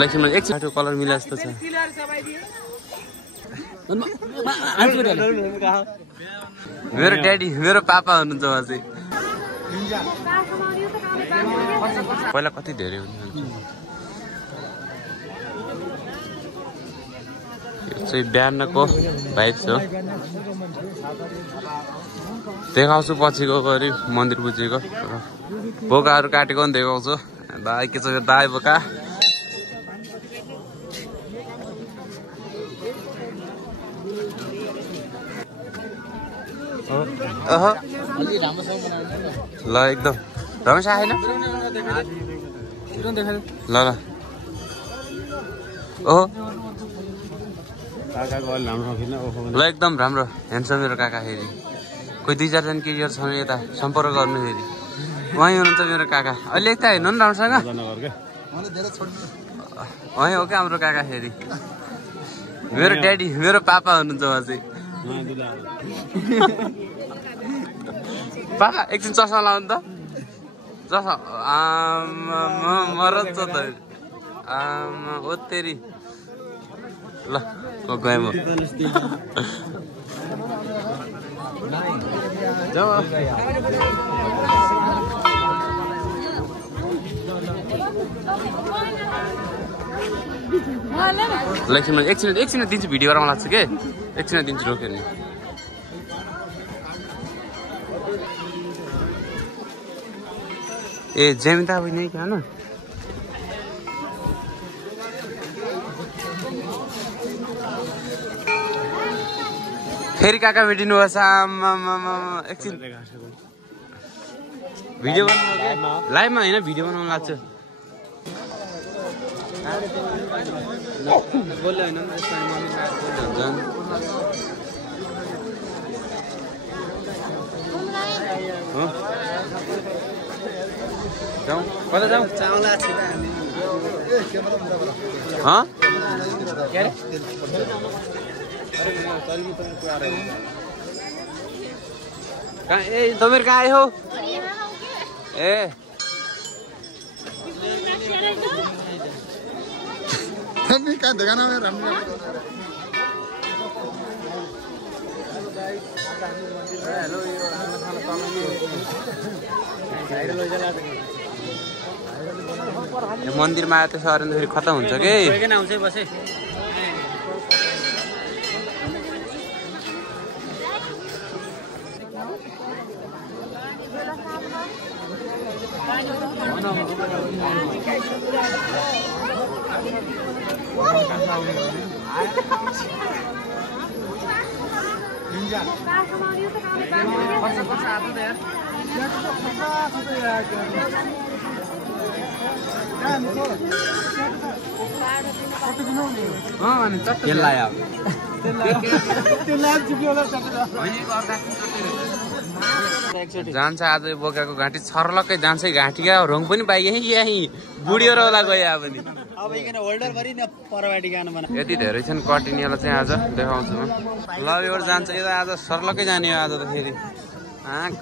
लक्ष्मण एक छाटो कलर मिला जस्तो छ मेरो ड्याडी मेरो पापा हुनुहुन्छ उहाँ चाहिँ पहिला कति धेरै हुन्थ्यो यो चाहिँ बिहानको भाइब्स हो देखाउँछु पछिको गरी मन्दिर पुजेको बोकाहरू काटेको पनि देखाउँछु दाइ के छ यो दाइ बोका ल एकदम रमेश आएन ल ल ओहो ल एकदम राम्रो ह्यान्डसम मेरो काका फेरि कोही 2-4 जना केटीहरू छन् यता सम्पर्क गर्नु फेरि वहीँ हुनुहुन्छ मेरो काका अहिले यता हेर्नु नि राम्रोसँग वहीँ हो क्या हाम्रो काका फेरि मेरो ड्याडी मेरो पापा हुनुहुन्छ उहाँ चाहिँ पापा एकछिन चस्मा लाउनु त चस्मा मरन्छ त आमा हो तेरी ल गएँ म लक्ष्मण एकछिन दिन्छु भिडियो गराउन लाग्छ के एकछिन दिन्छु रोक्यो नि ए जेमिता अब नहीं क्या ना फेरि काका भेटिनु भएछ एकछिन भिडियो बनाउनु लाइभमा होइन भिडियो बनाउनु लाग्छ बोल्यो होइन जाउँ कता जाउँ कहाँ ए तपाईँहरू कहाँ आयो ए कहाँ देखाना है मन्दिरमा आयो त्यसो गरेर फेरि खतम हुन्छ कि जान्छ आज बोकाको घाँटी छर्लक्कै जान्छ घाँटी क्या रङ पनि पाइए यहीँ बुढियो रौला गयो अब नि यति धेरै छन् कटिनियालाई चाहिँ आज देखाउँछु म ल यो जान्छ यो आज सर्लक्कै जाने हो आज त फेरि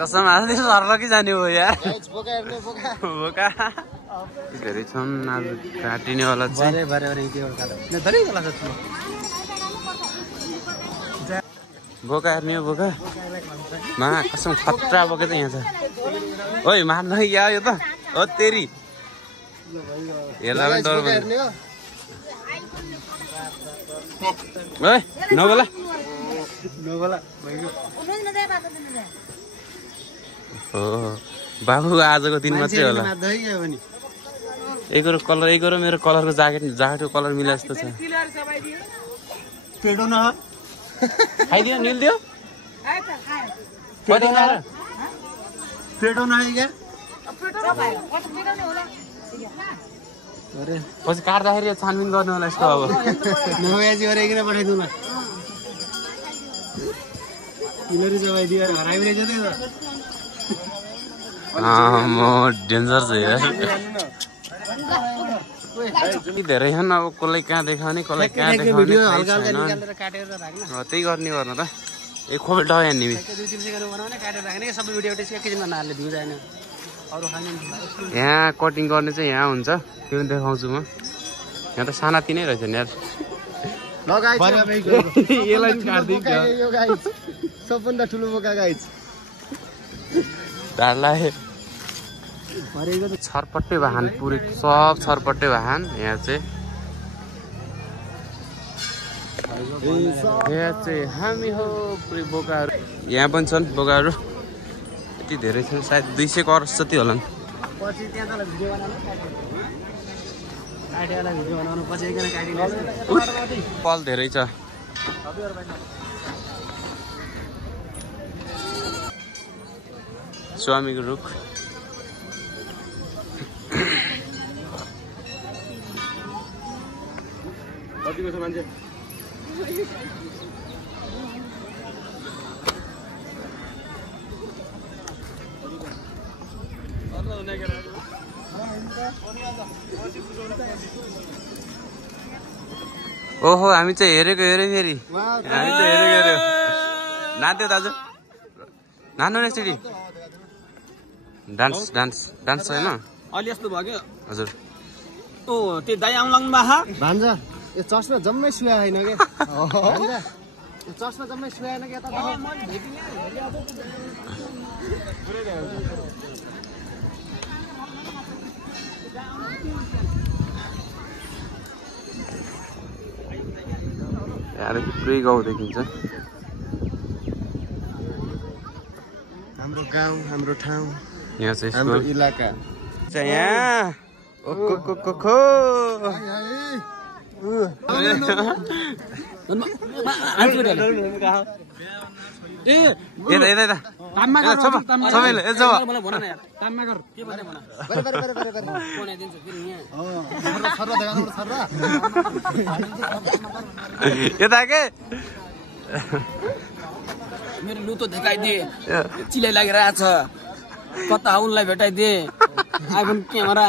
कसम आज सर्लक्कै जाने हो यार बोका धेरै छन् आज काटिनेवाला चाहिँ बोका हेर्ने हो बोका मा कसम खतरा बोके त यहाँ छ ओइ मार्न या यो त हो तेरी यसलाई पनि डर ओइ नबोला हो बाबु आजको दिन मात्रै होला एकरो कलर एकरो मेरो कलरको ज्याकेटको कलर मिला जस्तो छ पेडो न खाइदियो निल्दियो पेडो नआयो क्या पछि काट्दाखेरि छानबिन गर्नु होला यस्तो अब नयाजी गरिकन पठाइदिनु न किलरी जबाइदियो यार घराइ पनि जतै त म डेन्जर छ यार धेरै छन् अब कसलाई कहाँ देखाउने कसलाई कहाँ देखाउने त्यही गर्ने गर्नु त एक खोपे डगाइ हान्ने सबै भिडियो यहाँ कटिङ गर्ने चाहिँ यहाँ हुन्छ, त्यो पनि देखाउँछु म। यहाँ त सानातिनै रहेछ नि यार। यसलाई पनि काट्दिन्छ सबभन्दा ठुलो बोका गाइज। छरपट्टै वाहन पुरै सब छरपट्टै वाहन यहाँ चाहिँ। यहाँ चाहिँ हामी हो पुरै बोकाहरू। यहाँ पनि छन् बोकाहरू, यति धेरै छन्, सायद 200 करस जति होलान्। पल धेरै छ। स्वामीको रुख। कतिको छ मान्छे? ओहो हामी चाहिँ हेरेको हेऱ्यो फेरि, हामी चाहिँ हेरेको हेऱ्यो। नाच्यो दाजु, नाच्नु नै सिडी। डान्स डान्स डान्स छैन अलि यस्तो भयो क्या हजुर। ओ त्यो दाइ आउलाङ बाहा भान्जा यो चस्मा जम्मै सुया होइन के भान्जा, यो चस्मा जम्मै सुयाएन के यता यार पुरै गाउँ देखिन्छ। हाम्रो गाउँ, हाम्रो ठाउँ, यहाँ चाहिँ हाम्रो स्कुल इलाका। यहाँ यता के मेरो लुतो देखाइदिए, चिलाइ लागिरहेछ, कता उनलाई भेटाइदिए, आइफोन क्यामेरा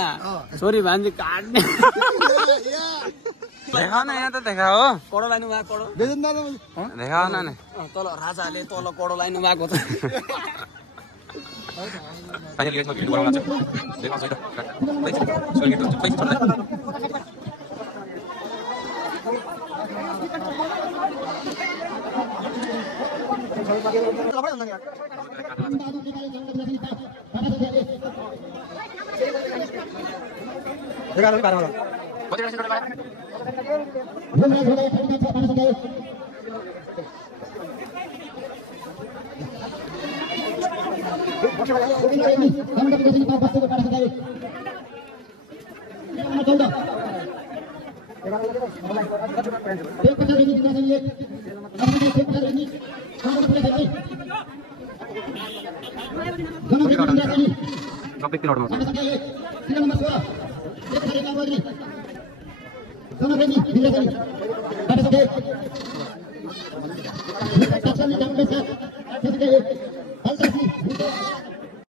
छोरी भान्जी काट्ने। देखाउ न, यहाँ त देखाऊ हो, कडो लाइनु भएको कडो देखाउ न। तल राजाले तल कडो लाइनु भएको छ। Terima kasih.